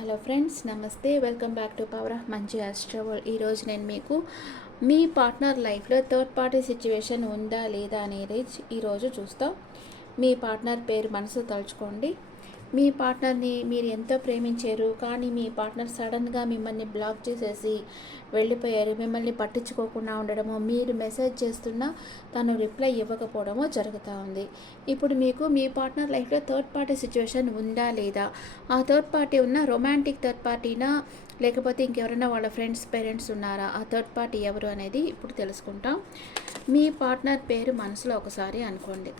Hello friends, నమస్తే. Welcome back to power of మంచి ఆస్ట్రోవల్. ఈరోజు నేను మీకు మీ పార్ట్నర్ లైఫ్లో థర్డ్ పార్టీ సిచ్యువేషన్ ఉందా లేదా అనేది ఈరోజు చూస్తాం. మీ పార్ట్నర్ పేరు మనసు తలుచుకోండి. మీ పార్ట్నర్ని మీరు ఎంతో ప్రేమించారు, కానీ మీ పార్ట్నర్ సడన్గా మిమ్మల్ని బ్లాక్ చేసేసి వెళ్ళిపోయారు. మిమ్మల్ని పట్టించుకోకుండా ఉండడము, మీరు మెసేజ్ చేస్తున్నా తను రిప్లై ఇవ్వకపోవడమో జరుగుతూ ఉంది. ఇప్పుడు మీకు మీ పార్ట్నర్ లైఫ్లో థర్డ్ పార్టీ సిచ్యువేషన్ ఉందా లేదా, ఆ థర్డ్ పార్టీ ఉన్న రొమాంటిక్ థర్డ్ పార్టీనా లేకపోతే ఇంకెవరైనా వాళ్ళ ఫ్రెండ్స్ పేరెంట్స్ ఉన్నారా, ఆ థర్డ్ పార్టీ ఎవరు అనేది ఇప్పుడు తెలుసుకుంటాం. మీ పార్ట్నర్ పేరు మనసులో ఒకసారి అనుకోండి.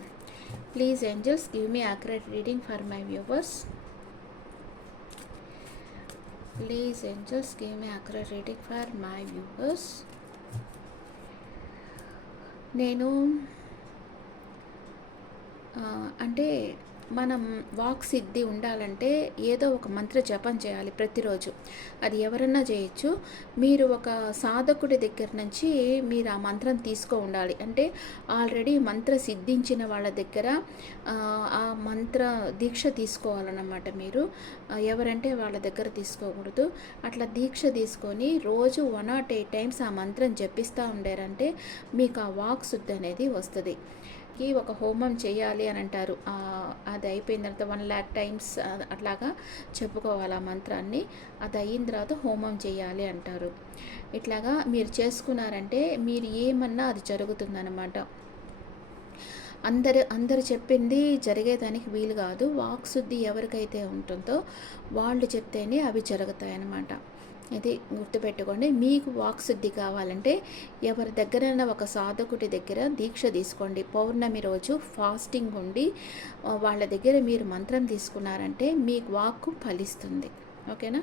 Please angels, give me accurate reading for my viewers. Please angels, give me accurate reading for my viewers. నేను అంటే మనం వాక్ సిద్ధి ఉండాలంటే ఏదో ఒక మంత్ర జపం చేయాలి ప్రతిరోజు. అది ఎవరన్నా చేయొచ్చు. మీరు ఒక సాధకుడి దగ్గర నుంచి మీరు ఆ మంత్రం తీసుకో ఉండాలి. అంటే ఆల్రెడీ మంత్ర సిద్ధించిన వాళ్ళ దగ్గర ఆ మంత్ర దీక్ష తీసుకోవాలన్నమాట. మీరు ఎవరంటే వాళ్ళ దగ్గర తీసుకోకూడదు. అట్లా దీక్ష తీసుకొని రోజు 108 టైమ్స్ ఆ మంత్రం జపిస్తూ ఉండారంటే మీకు ఆ వాక్ శుద్ధి అనేది వస్తుంది. ఒక హోమం చేయాలి అని అంటారు. అది అయిపోయిన తర్వాత 1,00,000 టైమ్స్ అట్లాగా చెప్పుకోవాలి ఆ మంత్రాన్ని. అది అయిన తర్వాత హోమం చేయాలి అంటారు. ఇట్లాగా మీరు చేసుకున్నారంటే మీరు ఏమన్నా అది జరుగుతుందన్నమాట. అందరు చెప్పింది జరిగేదానికి వీలు కాదు. వాక్శుద్ధి ఎవరికైతే ఉంటుందో వాళ్ళు చెప్తేనే అవి జరుగుతాయన్నమాట. ఇది గుర్తుపెట్టుకోండి. మీకు వాక్శుద్ధి కావాలంటే ఎవరి దగ్గరైనా ఒక సాధకుడి దగ్గర దీక్ష తీసుకోండి. పౌర్ణమి రోజు ఫాస్టింగ్ ఉండి వాళ్ళ దగ్గర మీరు మంత్రం తీసుకున్నారంటే మీకు వాక్కు ఫలిస్తుంది. ఓకేనా?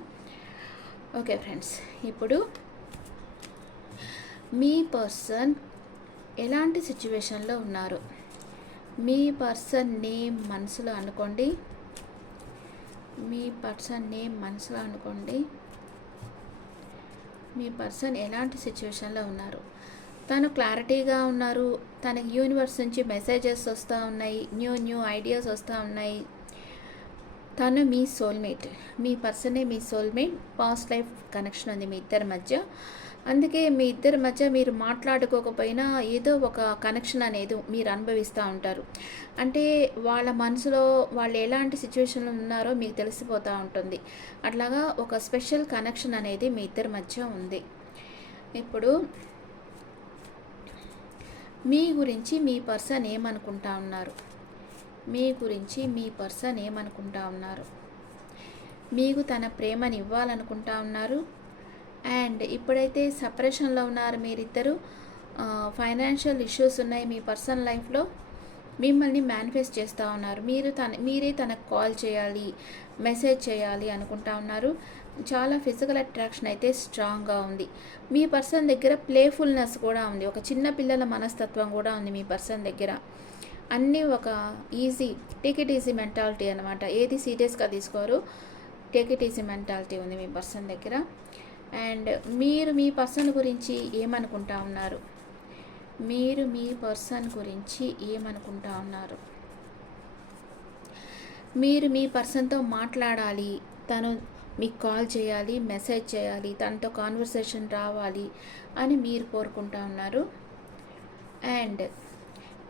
ఓకే ఫ్రెండ్స్, ఇప్పుడు మీ పర్సన్ ఎలాంటి సిచ్యువేషన్లో ఉన్నారు? మీ పర్సన్ నేమ్ మనసులో అనుకోండి. మీ పర్సన్ నేమ్ మనసులో అనుకోండి. మీ పర్సన్ ఎలాంటి సిచ్యువేషన్లో ఉన్నారు? తను క్లారిటీగా ఉన్నారు. తనకి యూనివర్స్ నుంచి మెసేజెస్ వస్తూ ఉన్నాయి, న్యూ ఐడియాస్ వస్తూ ఉన్నాయి. తను మీ సోల్మేట్. మీ పర్సనే మీ సోల్మేట్. పాస్ట్ లైఫ్ కనెక్షన్ ఉంది మీ ఇద్దరి మధ్య. అందుకే మీ ఇద్దరి మధ్య మీరు మాట్లాడుకోకపోయినా ఏదో ఒక కనెక్షన్ అనేది మీరు అనుభవిస్తూ ఉంటారు. అంటే వాళ్ళ మనసులో వాళ్ళు ఎలాంటి సిచ్యువేషన్లో ఉన్నారో మీకు తెలిసిపోతూ ఉంటుంది. అట్లాగా ఒక స్పెషల్ కనెక్షన్ అనేది మీ ఇద్దరి మధ్య ఉంది. ఇప్పుడు మీ గురించి మీ పర్సన్ ఏమనుకుంటా ఉన్నారు? మీ గురించి మీ పర్సన్ ఏమనుకుంటా ఉన్నారు? మీకు తన ప్రేమని ఇవ్వాలనుకుంటా ఉన్నారు. అండ్ ఇప్పుడైతే సపరేషన్లో ఉన్నారు మీరిద్దరు. ఫైనాన్షియల్ ఇష్యూస్ ఉన్నాయి మీ పర్సనల్ లైఫ్లో. మిమ్మల్ని మేనిఫెస్ట్ చేస్తూ ఉన్నారు. మీరే తనకు కాల్ చేయాలి, మెసేజ్ చేయాలి అనుకుంటా ఉన్నారు. చాలా ఫిజికల్ అట్రాక్షన్ అయితే స్ట్రాంగ్గా ఉంది. మీ పర్సన్ దగ్గర ప్లేఫుల్నెస్ కూడా ఉంది. ఒక చిన్న పిల్లల మనస్తత్వం కూడా ఉంది మీ పర్సన్ దగ్గర. అన్నీ ఒక టేక్ ఇట్ ఈజీ మెంటాలిటీ అనమాట. ఏది సీరియస్గా తీసుకోరు. టేక్ ఇట్ ఈజీ మెంటాలిటీ ఉంది మీ పర్సన్ దగ్గర. అండ్ మీరు మీ పర్సన్ గురించి ఏమనుకుంటా ఉన్నారు? మీరు మీ పర్సన్ గురించి ఏమనుకుంటా ఉన్నారు? మీరు మీ పర్సన్తో మాట్లాడాలి, తను మీకు కాల్ చేయాలి, మెసేజ్ చేయాలి, తనతో కాన్వర్సేషన్ రావాలి అని మీరు కోరుకుంటా ఉన్నారు. అండ్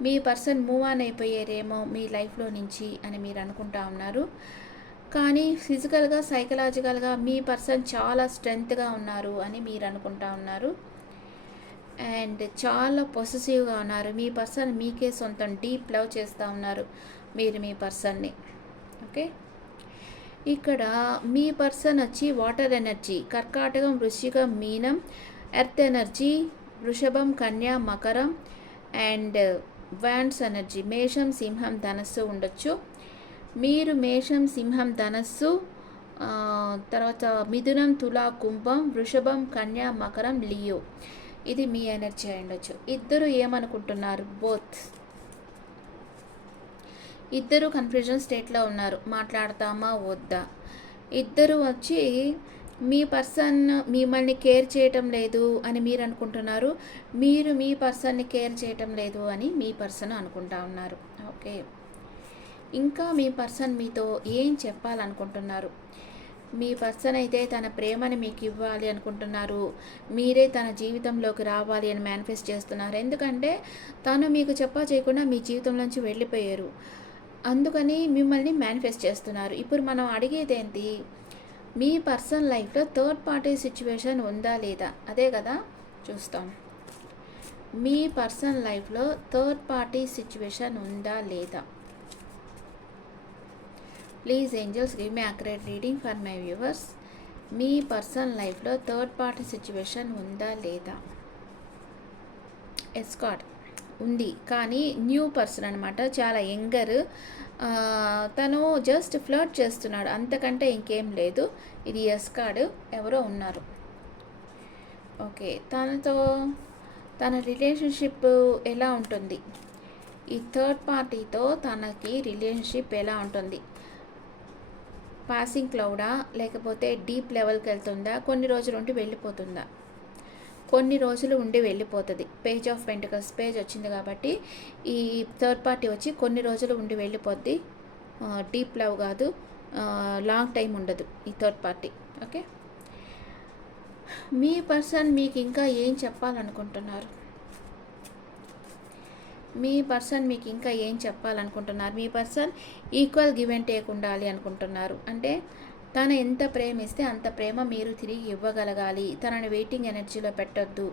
మీ పర్సన్ మూవ్ ఆన్ అయిపోయారేమో మీ లైఫ్లో నుంచి అని మీరు అనుకుంటా ఉన్నారు. కానీ ఫిజికల్గా, సైకలాజికల్గా మీ పర్సన్ చాలా స్ట్రెంగ్త్గా ఉన్నారు అని మీరు అనుకుంటా ఉన్నారు. అండ్ చాలా పొసెసివ్గా ఉన్నారు. మీ పర్సన్ మీకే సొంతం. డీప్ లవ్ చేస్తూ ఉన్నారు మీరు మీ పర్సన్ని. ఓకే, ఇక్కడ మీ పర్సన్ వచ్చి వాటర్ ఎనర్జీ, కర్కాటకం, వృశ్చికం, మీనం, ఎర్త్ ఎనర్జీ, వృషభం, కన్య, మకరం అండ్ వ్యాన్స్ ఎనర్జీ, మేషం, సింహం, ధనస్సు ఉండొచ్చు. మీరు మేషం, సింహం, ధనస్సు, తర్వాత మిథునం, తుల, కుంభం, వృషభం, కన్య, మకరం, లియో. ఇది మీ ఎనర్జీ అయ్యుండొచ్చు. ఇద్దరు ఏమనుకుంటున్నారు? ఇద్దరు కన్ఫ్యూజన్ స్టేట్లో ఉన్నారు. మాట్లాడతామా వద్దా? ఇద్దరు వచ్చి మీ పర్సన్ మిమ్మల్ని కేర్ చేయటం లేదు అని మీరు అనుకుంటున్నారు. మీరు మీ పర్సన్ని కేర్ చేయటం లేదు అని మీ పర్సన్ అనుకుంటా ఉన్నారు. ఓకే, ఇంకా మీ పర్సన్ మీతో ఏం చెప్పాలనుకుంటున్నారు? మీ పర్సన్ అయితే తన ప్రేమని మీకు ఇవ్వాలి అనుకుంటున్నారు. మీరే తన జీవితంలోకి రావాలి అని మేనిఫెస్ట్ చేస్తున్నారు. ఎందుకంటే తను మీకు చెప్పా చేయకుండా మీ జీవితంలోంచి వెళ్ళిపోయారు. అందుకని మిమ్మల్ని మేనిఫెస్ట్ చేస్తున్నారు. ఇప్పుడు మనం అడిగేది ఏంటి? మీ పర్సనల్ లైఫ్లో థర్డ్ పార్టీ సిచ్యువేషన్ ఉందా లేదా? అదే కదా చూస్తాం. మీ పర్సనల్ లైఫ్లో థర్డ్ పార్టీ సిచ్యువేషన్ ఉందా లేదా? Please angels give me accurate reading for my viewers. Me personal లైఫ్లో థర్డ్ పార్టీ సిచ్యువేషన్ ఉందా లేదా? ఎస్కార్డ్ ఉంది, కానీ న్యూ పర్సన్ అనమాట, చాలా యంగర్. తను జస్ట్ ఫ్లర్ట్ చేస్తున్నాడు, అంతకంటే ఇంకేం లేదు. ఇది ఎస్కార్డ్, ఎవరో ఉన్నారు. ఓకే, తనతో తన రిలేషన్షిప్ ఎలా ఉంటుంది? ఈ థర్డ్ పార్టీతో తనకి రిలేషన్షిప్ ఎలా ఉంటుంది? పాసింగ్ క్లౌడా, లేకపోతే డీప్ లెవెల్కి వెళ్తుందా? కొన్ని రోజులు ఉండి వెళ్ళిపోతుందా? కొన్ని రోజులు ఉండి వెళ్ళిపోతుంది. పేజ్ ఆఫ్ పెంటికల్స్ పేజ్ వచ్చింది కాబట్టి ఈ థర్డ్ పార్టీ వచ్చి కొన్ని రోజులు ఉండి వెళ్ళిపోద్ది. డీప్ లవ్ కాదు, లాంగ్ టైం ఉండదు ఈ థర్డ్ పార్టీ. ఓకే, మీ పర్సన్ మీకు ఇంకా ఏం చెప్పాలనుకుంటున్నారు? మీ పర్సన్ మీకు ఇంకా ఏం చెప్పాలనుకుంటున్నారు? మీ person equal give and take ఉండాలి అనుకుంటున్నారు. అంటే తను ఎంత ప్రేమిస్తే అంత ప్రేమ మీరు తిరిగి ఇవ్వగలగాలి, తనని వెయిటింగ్ ఎనర్జీలో పెట్టొద్దు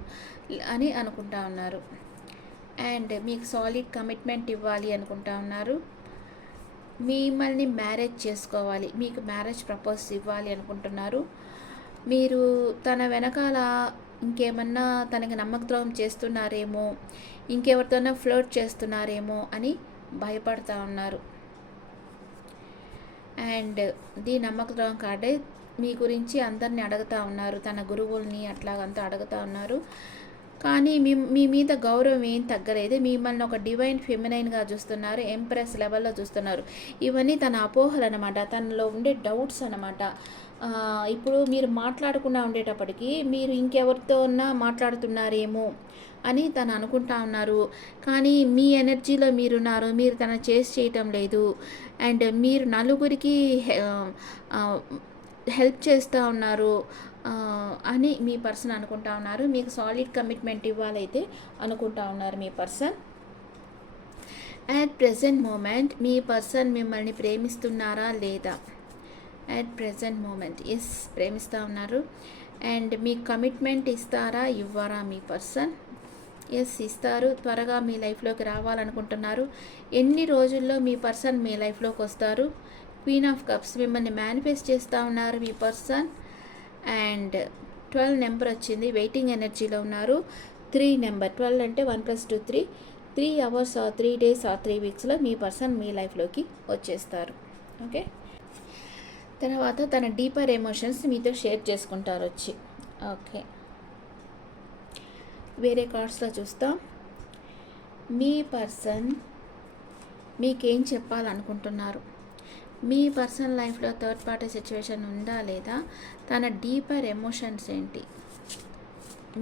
అని అనుకుంటా ఉన్నారు. అండ్ మీకు సాలిడ్ కమిట్మెంట్ ఇవ్వాలి అనుకుంటా ఉన్నారు. మిమ్మల్ని మ్యారేజ్ చేసుకోవాలి, మీకు మ్యారేజ్ ప్రపోజ్ ఇవ్వాలి అనుకుంటున్నారు. మీరు తన వెనకాల ఇంకేమన్నా తనకి నమ్మకద్రోహం చేస్తున్నారేమో, ఇంకెవరితోనో ఫ్లర్ట్ చేస్తున్నారేమో అని భయపడతా ఉన్నారు. అండ్ ది నమ్మకద్రోహం కార్డే మీ గురించి అందరిని అడుగుతూ ఉన్నారు, తన గురువుల్ని అట్లాగంతా అడుగుతూ ఉన్నారు. కానీ మీ మీద గౌరవం ఏం తగ్గలేదు. మిమ్మల్ని ఒక డివైన్ ఫెమినైన్గా చూస్తున్నారు, ఎంప్రెస్ లెవెల్లో చూస్తున్నారు. ఇవన్నీ తన అపోహలు అనమాట, తనలో ఉండే డౌట్స్ అనమాట. ఇప్పుడు మీరు మాట్లాడకుండా ఉండేటప్పటికీ మీరు ఇంకెవరితో ఉన్నా మాట్లాడుతున్నారేమో అని తను అనుకుంటా ఉన్నారు. కానీ మీ ఎనర్జీలో మీరున్నారు, మీరు తన చేయటం లేదు. అండ్ మీరు నలుగురికి హెల్ప్ చేస్తూ ఉన్నారు అని మీ పర్సన్ అనుకుంటా ఉన్నారు. మీకు సాలిడ్ కమిట్మెంట్ ఇవ్వాలైతే అనుకుంటా ఉన్నారు మీ పర్సన్. అట్ ప్రెజెంట్ మూమెంట్ మీ పర్సన్ మిమ్మల్ని ప్రేమిస్తున్నారా లేదా? అట్ ప్రెజెంట్ మూమెంట్ ఎస్, ప్రేమిస్తూ ఉన్నారు. అండ్ మీకు కమిట్మెంట్ ఇస్తారా ఇవ్వరా మీ పర్సన్? ఎస్, ఇస్తారు. త్వరగా మీ లైఫ్లోకి రావాలనుకుంటున్నారు. ఎన్ని రోజుల్లో మీ పర్సన్ మీ లైఫ్లోకి వస్తారు? క్వీన్ ఆఫ్ కప్స్ మిమ్మల్ని మేనిఫెస్ట్ చేస్తూ ఉన్నారు మీ పర్సన్. అండ్ 12 నెంబర్ వచ్చింది, వెయిటింగ్ ఎనర్జీలో ఉన్నారు. 3 నెంబర్ 12 అంటే 1 + 2 3. 3 అవర్స్ ఆర్ 3 డేస్ ఆర్ 3 వీక్స్లో మీ పర్సన్ మీ లైఫ్లోకి వచ్చేస్తారు. ఓకే, తర్వాత తన డీపర్ ఎమోషన్స్ మీతో షేర్ చేసుకుంటారు వచ్చి. ఓకే, వేరే కార్డ్స్లో చూస్తాం. మీ పర్సన్ మీకేం చెప్పాలనుకుంటున్నారు? మీ పర్సనల్ లైఫ్లో థర్డ్ పార్టీ సిచ్యువేషన్ ఉందా లేదా? తన డీపర్ ఎమోషన్స్ ఏంటి?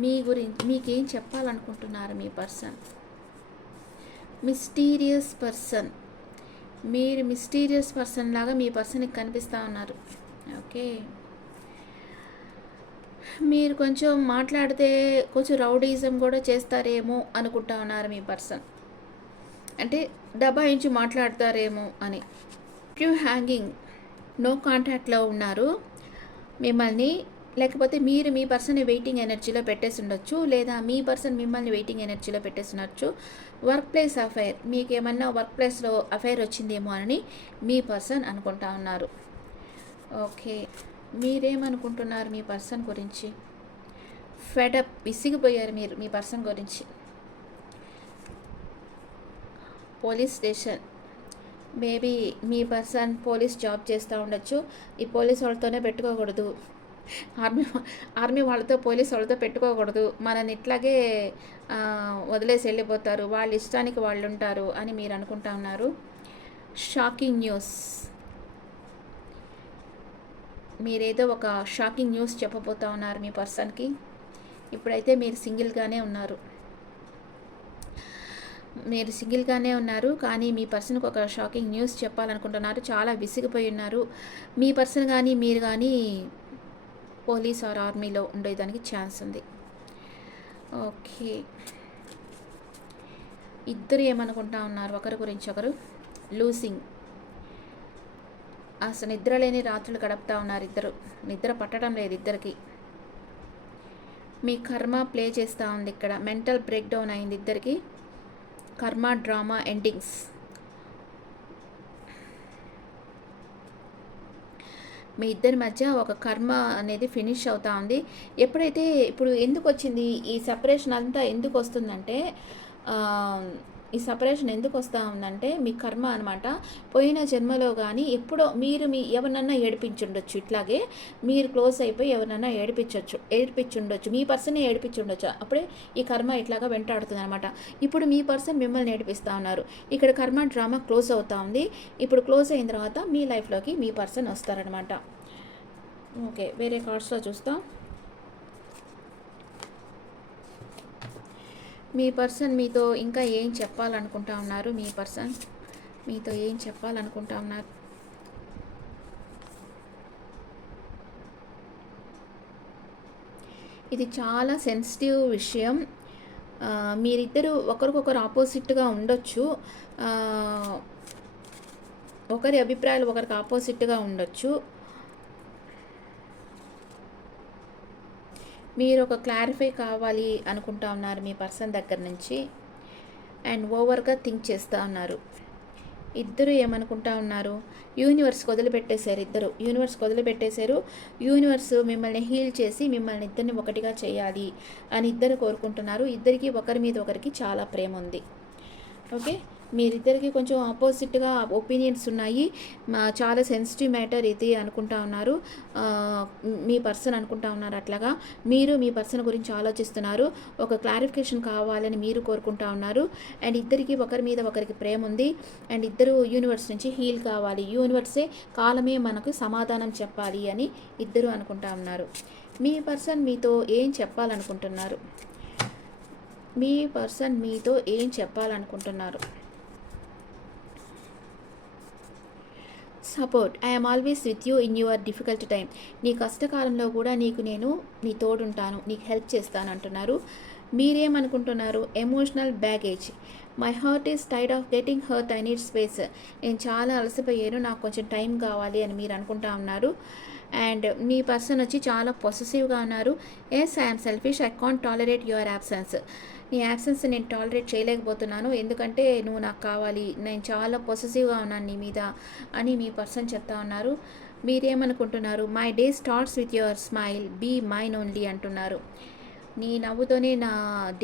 మీ గురించి మీకేం చెప్పాలనుకుంటున్నారు మీ పర్సన్? మిస్టీరియస్ పర్సన్, మీరు మిస్టీరియస్ పర్సన్ లాగా మీ పర్సన్కి కనిపిస్తూ ఉన్నారు. ఓకే, మీరు కొంచెం మాట్లాడితే కొంచెం రౌడీజం కూడా చేస్తారేమో అనుకుంటా ఉన్నారు మీ పర్సన్. అంటే దబాయించి మాట్లాడతారేమో అని. యూ హ్యాంగింగ్, నో కాంటాక్ట్లో ఉన్నారు మిమ్మల్ని, లేకపోతే మీరు మీ పర్సన్ వెయిటింగ్ ఎనర్జీలో పెట్టేసి ఉండొచ్చు, లేదా మీ పర్సన్ మిమ్మల్ని వెయిటింగ్ ఎనర్జీలో పెట్టేసి ఉండొచ్చు. వర్క్ ప్లేస్ అఫైర్, మీకు ఏమన్నా వర్క్ ప్లేస్లో అఫైర్ వచ్చిందేమో అని మీ పర్సన్ అనుకుంటా ఉన్నారు. ఓకే, మీరేమనుకుంటున్నారు మీ పర్సన్ గురించి? ఫెడప్, విసిగిపోయారు మీరు మీ పర్సన్ గురించి. పోలీస్ స్టేషన్, మేబీ మీ పర్సన్ పోలీస్ జాబ్ చేస్తూ ఉండొచ్చు. ఈ పోలీస్ వాళ్ళతోనే పెట్టుకోకూడదు, ఆర్మీ వాళ్ళతో పోలీస్ వాళ్ళతో పెట్టుకోకూడదు, మనని ఇట్లాగే వదిలేసి వెళ్ళిపోతారు, వాళ్ళ ఇష్టానికి వాళ్ళు ఉంటారు అని మీరు అనుకుంటా ఉన్నారు. షాకింగ్ న్యూస్, మీరేదో ఒక షాకింగ్ న్యూస్ చెప్పబోతా ఉన్నారు మీ పర్సన్కి. ఇప్పుడైతే మీరు సింగిల్గానే ఉన్నారు. మీరు సింగిల్గానే ఉన్నారు, కానీ మీ పర్సన్కి ఒక షాకింగ్ న్యూస్ చెప్పాలనుకుంటున్నారు. చాలా విసిగిపోయి ఉన్నారు. మీ పర్సన్ కానీ మీరు కానీ పోలీస్ ఆర్ ఆర్మీలో ఉండేదానికి ఛాన్స్ ఉంది. ఓకే, ఇద్దరు ఏమనుకుంటా ఉన్నారు ఒకరి గురించి ఒకరు? లూసింగ్. అసలు నిద్ర లేని రాత్రులు గడుపుతూ ఉన్నారు ఇద్దరు. నిద్ర పట్టడం లేదు ఇద్దరికి. మీ కర్మ ప్లే చేస్తూ ఉంది ఇక్కడ. మెంటల్ బ్రేక్ డౌన్ అయింది ఇద్దరికి. కర్మ డ్రామా ఎండింగ్స్. మీ ఇద్దరి మధ్య ఒక కర్మ అనేది ఫినిష్ అవుతా ఉంది. ఎప్పుడైతే ఇప్పుడు ఎందుకు వచ్చింది ఈ సెపరేషన్ అంతా? ఎందుకు వస్తుందంటే ఈ సపరేషన్ ఎందుకు వస్తూ ఉందంటే మీ కర్మ అనమాట. పోయిన జన్మలో కానీ ఎప్పుడో మీరు ఎవరినన్నా ఏడిపించుండొచ్చు. ఇట్లాగే మీరు క్లోజ్ అయిపోయి ఎవరినన్నా ఏడిపించుండొచ్చు. మీ పర్సన్ ఏడిపించుండొచ్చు. అప్పుడే ఈ కర్మ ఇట్లాగా వెంటాడుతుంది అనమాట. ఇప్పుడు మీ పర్సన్ మిమ్మల్ని ఏడిపిస్తూ ఉన్నారు. ఇక్కడ కర్మ డ్రామా క్లోజ్ అవుతా ఉంది. ఇప్పుడు క్లోజ్ అయిన తర్వాత మీ లైఫ్లోకి మీ పర్సన్ వస్తారనమాట. ఓకే, వేరే కార్డ్స్లో చూస్తాం. మీ పర్సన్ మీతో ఇంకా ఏం చెప్పాలనుకుంటా ఉన్నారు? మీ పర్సన్ మీతో ఏం చెప్పాలనుకుంటా ఉన్నారు? ఇది చాలా సెన్సిటివ్ విషయం. మీరిద్దరూ ఒకరికొకరు ఆపోజిట్గా ఉండొచ్చు. ఒకరి అభిప్రాయాలు ఒకరికి ఆపోజిట్గా ఉండొచ్చు. మీరు ఒక క్లారిఫై కావాలి అనుకుంటా ఉన్నారు మీ పర్సన్ దగ్గర నుంచి. అండ్ ఓవర్గా థింక్ చేస్తూ ఉన్నారు. ఇద్దరు ఏమనుకుంటా ఉన్నారు? యూనివర్స్కి వదిలిపెట్టేశారు ఇద్దరు. యూనివర్స్కి వదిలిపెట్టేశారు. యూనివర్స్ మిమ్మల్ని హీల్ చేసి మిమ్మల్ని ఇద్దరిని ఒకటిగా చేయాలి అని ఇద్దరు కోరుకుంటున్నారు. ఇద్దరికి ఒకరి మీద ఒకరికి చాలా ప్రేమ ఉంది. ఓకే, మీరిద్దరికి కొంచెం ఆపోజిట్గా ఒపీనియన్స్ ఉన్నాయి. చాలా సెన్సిటివ్ మ్యాటర్ ఇది అనుకుంటా ఉన్నారు. మీ పర్సన్ అనుకుంటా ఉన్నారు అట్లాగా. మీరు మీ పర్సన్ గురించి ఆలోచిస్తున్నారు. ఒక క్లారిఫికేషన్ కావాలని మీరు కోరుకుంటా ఉన్నారు. అండ్ ఇద్దరికి ఒకరి మీద ఒకరికి ప్రేమ ఉంది. అండ్ ఇద్దరు యూనివర్స్ నుంచి హీల్ కావాలి. యూనివర్సే, కాలమే మనకు సమాధానం చెప్పాలి అని ఇద్దరు అనుకుంటా ఉన్నారు. మీ పర్సన్ మీతో ఏం చెప్పాలనుకుంటున్నారు? మీ పర్సన్ మీతో ఏం చెప్పాలనుకుంటున్నారు? Support. I'm always with you in your difficult time. నీ కష్టకాలంలో కూడా నేను నీ తోడుంటాను, నీకు హెల్ప్ చేస్తాను అంటున్నారు. మీరేమనుకుంటున్నారు? Emotional baggage. My heart is tired of getting hurt, I need space. నేను చాలా అలసిపోయాను, నాకు కొంచెం టైం కావాలి అని మీరు అనుకుంటా ఉన్నారు. అండ్ మీ పర్సన్ వచ్చి చాలా పొసెసివ్గా ఉన్నారు. Yes, I'm selfish, I can't tolerate your absence. నీ యాబ్సెన్స్ నేను టాలరేట్ చేయలేకపోతున్నాను, ఎందుకంటే నువ్వు నాకు కావాలి, నేను చాలా పొసెసివ్గా ఉన్నాను నీ మీద అని మీ పర్సన్ చెప్తా ఉన్నారు. మీరేమనుకుంటున్నారు? My day starts with your smile, be mine only అంటున్నారు. నీ నవ్వుతోనే నా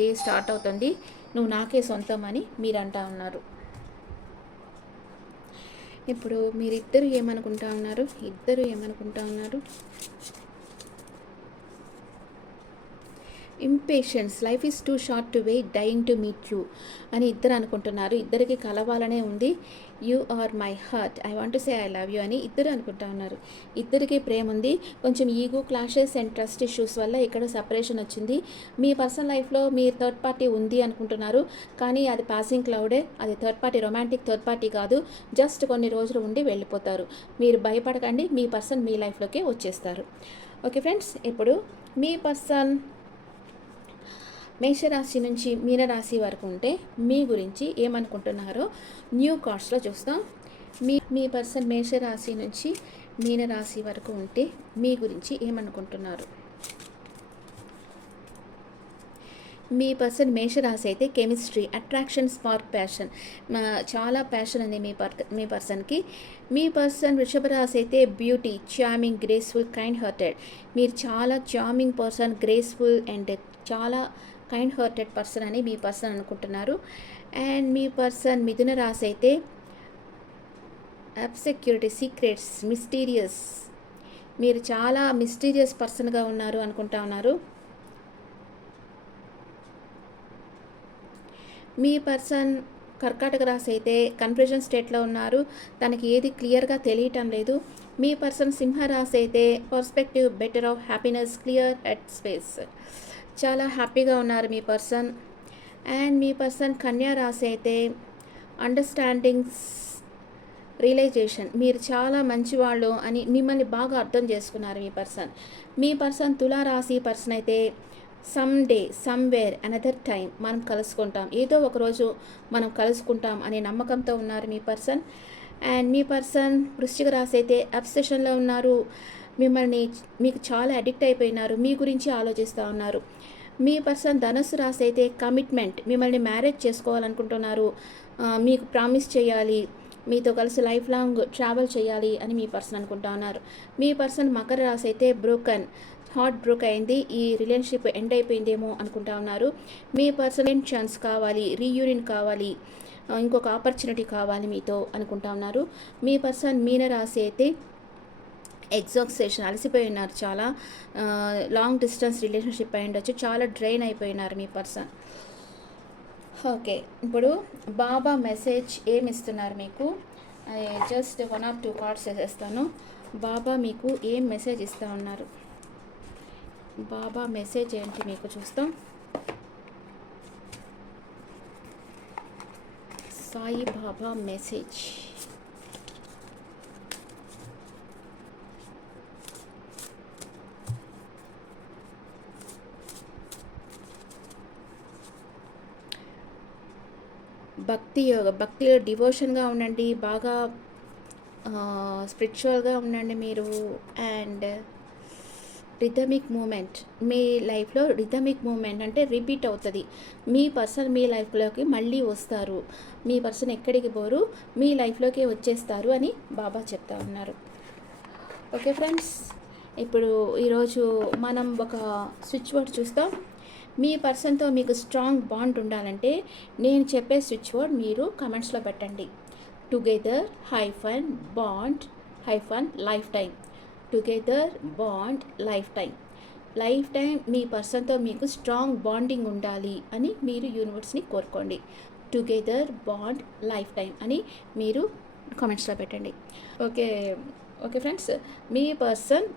డే స్టార్ట్ అవుతుంది, నువ్వు నాకే సొంతం అని మీరు అంటా ఉన్నారు. ఇప్పుడు మీరిద్దరు ఏమనుకుంటా ఉన్నారు? ఇద్దరు ఏమనుకుంటా ఉన్నారు? Impatience. Life is too short to wait, dying to meet you అని ఇద్దరు అనుకుంటున్నారు. ఇద్దరికి కలవాలనే ఉంది. You are my heart, I want to say I love you అని ఇద్దరు అనుకుంటా ఉన్నారు. ఇద్దరికి ప్రేమ ఉంది. కొంచెం ego clashes and trust issues వల్ల ఇక్కడ సపరేషన్ వచ్చింది. మీ పర్సనల్ లైఫ్లో మీ థర్డ్ పార్టీ ఉంది అనుకుంటున్నారు, కానీ అది పాసింగ్ క్లౌడే. అది third party, romantic third party కాదు. జస్ట్ కొన్ని రోజులు ఉండి వెళ్ళిపోతారు. మీరు భయపడకండి, మీ పర్సన్ మీ లైఫ్లోకి వచ్చేస్తారు. ఓకే ఫ్రెండ్స్, ఇప్పుడు మీ పర్సన్ మేషరాశి నుంచి మీనరాశి వరకు ఉంటే మీ గురించి ఏమనుకుంటున్నారో న్యూ కార్డ్స్లో చూస్తాం. మీ పర్సన్ మేషరాశి నుంచి మీనరాశి వరకు ఉంటే మీ గురించి ఏమనుకుంటున్నారు? మీ పర్సన్ మేషరాశి అయితే కెమిస్ట్రీ, అట్రాక్షన్, స్పార్క్, ప్యాషన్. చాలా ప్యాషన్ ఉంది మీ పర్సన్కి. మీ పర్సన్ వృషభ రాశి అయితే beauty, charming, graceful, kind hearted. మీరు చాలా చార్మింగ్ పర్సన్, గ్రేస్ఫుల్ అండ్ చాలా కైండ్ హార్టెడ్ పర్సన్ అని మీ పర్సన్ అనుకుంటున్నారు. అండ్ మీ పర్సన్ మిథున రాశి అయితే అబ్సెక్యూరిటీ, సీక్రెట్స్, మిస్టీరియస్. మీరు చాలా మిస్టీరియస్ పర్సన్గా ఉన్నారు అనుకుంటా ఉన్నారు. మీ పర్సన్ కర్కాటక రాశి అయితే కన్ఫ్యూజన్ స్టేట్లో ఉన్నారు. తనకి ఏది క్లియర్గా తెలియటం లేదు. మీ పర్సన్ సింహరాశి అయితే perspective, better of happiness, clear head space. చాలా హ్యాపీగా ఉన్నారు మీ పర్సన్. అండ్ మీ పర్సన్ కన్యా రాశి అయితే అండర్స్టాండింగ్స్, రియలైజేషన్, మీరు చాలా మంచివాళ్ళు అని మిమ్మల్ని బాగా అర్థం చేసుకున్నారు మీ పర్సన్ తులా రాశి పర్సన్ అయితే some day somewhere another time మనం కలుసుకుంటాం, ఏదో ఒకరోజు మనం కలుసుకుంటాం అనే నమ్మకంతో ఉన్నారు మీ పర్సన్. అండ్ మీ పర్సన్ వృశ్చిక రాశి అయితే అబ్సెషన్లో ఉన్నారు, మీకు చాలా అడిక్ట్ అయిపోయినారు, మీ గురించి ఆలోచిస్తూ ఉన్నారు. మీ పర్సన్ ధనుస్సు రాశి అయితే కమిట్మెంట్, మిమ్మల్ని మ్యారేజ్ చేసుకోవాలనుకుంటున్నారు, మీకు ప్రామిస్ చేయాలి, మీతో కలిసి లైఫ్ లాంగ్ ట్రావెల్ చేయాలి అని మీ పర్సన్ అనుకుంటా ఉన్నారు. మీ పర్సన్ మకర రాశి అయితే బ్రోకన్, హార్ట్ బ్రోక్ అయింది, ఈ రిలేషన్షిప్ ఎండ్ అయిపోయిందేమో అనుకుంటా ఉన్నారు. మీ పర్సన్ ఛాన్స్ కావాలి, రీయూనియన్ కావాలి, ఇంకొక ఆపర్చునిటీ కావాలి మీతో అనుకుంటా ఉన్నారు. మీ పర్సన్ మీన రాశి అయితే ఎగ్జాక్సేషన్, అలసిపోయి ఉన్నారు, చాలా లాంగ్ డిస్టెన్స్ రిలేషన్షిప్ అయి ఉండొచ్చు, చాలా డ్రైన్ అయిపోయినారు మీ పర్సన్. ఓకే, ఇప్పుడు బాబా మెసేజ్ ఏమి ఇస్తున్నారు మీకు? జస్ట్ 1 or 2 కార్డ్స్ వేసేస్తాను. బాబా మీకు ఏం మెసేజ్ ఇస్తూ ఉన్నారు? బాబా మెసేజ్ ఏంటి మీకు చూస్తాం. సాయి బాబా మెసేజ్. భక్తిలో డివోషన్గా ఉండండి, బాగా స్పిరిచువల్గా ఉండండి మీరు. అండ్ రిథమిక్ మూమెంట్, మీ లైఫ్లో రిథమిక్ మూమెంట్ అంటే రిపీట్ అవుతుంది. మీ పర్సన్ మీ లైఫ్లోకి మళ్ళీ వస్తారు, మీ పర్సన్ ఎక్కడికి పోరు, మీ లైఫ్లోకి వచ్చేస్తారు అని బాబా చెప్తా ఉన్నారు. ఓకే ఫ్రెండ్స్, ఇప్పుడు ఈరోజు మనం ఒక స్విచ్ వర్డ్ చూస్తాం. మీ పర్సన్తో మీకు స్ట్రాంగ్ బాండ్ ఉండాలంటే నేను చెప్పే స్విచ్ వర్డ్ మీరు కమెంట్స్లో పెట్టండి. Together bond life time. Together bond life time మీ పర్సన్తో మీకు స్ట్రాంగ్ బాండింగ్ ఉండాలి అని మీరు యూనివర్స్ని కోరుకోండి. టుగెదర్ బాండ్ లైఫ్ టైం అని మీరు కామెంట్స్లో పెట్టండి. ఓకే ఫ్రెండ్స్, మీ పర్సన్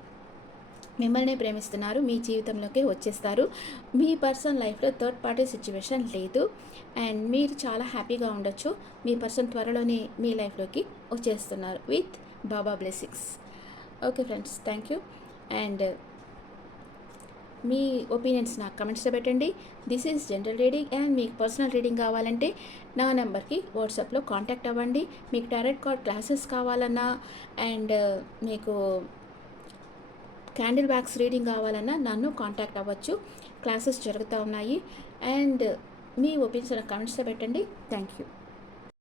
మిమ్మల్ని ప్రేమిస్తున్నారు, మీ జీవితంలోకి వచ్చేస్తారు. మీ పర్సన్ లైఫ్లో థర్డ్ పార్టీ సిచ్యువేషన్ లేదు అండ్ మీరు చాలా హ్యాపీగా ఉండొచ్చు. మీ పర్సన్ త్వరలోనే మీ లైఫ్లోకి వచ్చేస్తున్నారు with Baba blessings. Okay friends, thank you. And me opinions నాకు కమెంట్స్లో పెట్టండి. This is general reading and మీకు పర్సనల్ రీడింగ్ కావాలంటే నా నెంబర్కి వాట్సాప్లో కాంటాక్ట్ అవ్వండి. మీకు టారెట్ కార్డ్ క్లాసెస్ కావాలన్నా అండ్ మీకు క్యాండిల్ వ్యాక్స్ రీడింగ్ కావాలన్నా నన్ను కాంటాక్ట్ అవ్వచ్చు. క్లాసెస్ జరుగుతూ ఉన్నాయి. అండ్ మీ ఒపీనియన్స్ కమెంట్స్లో పెట్టండి. Thank you.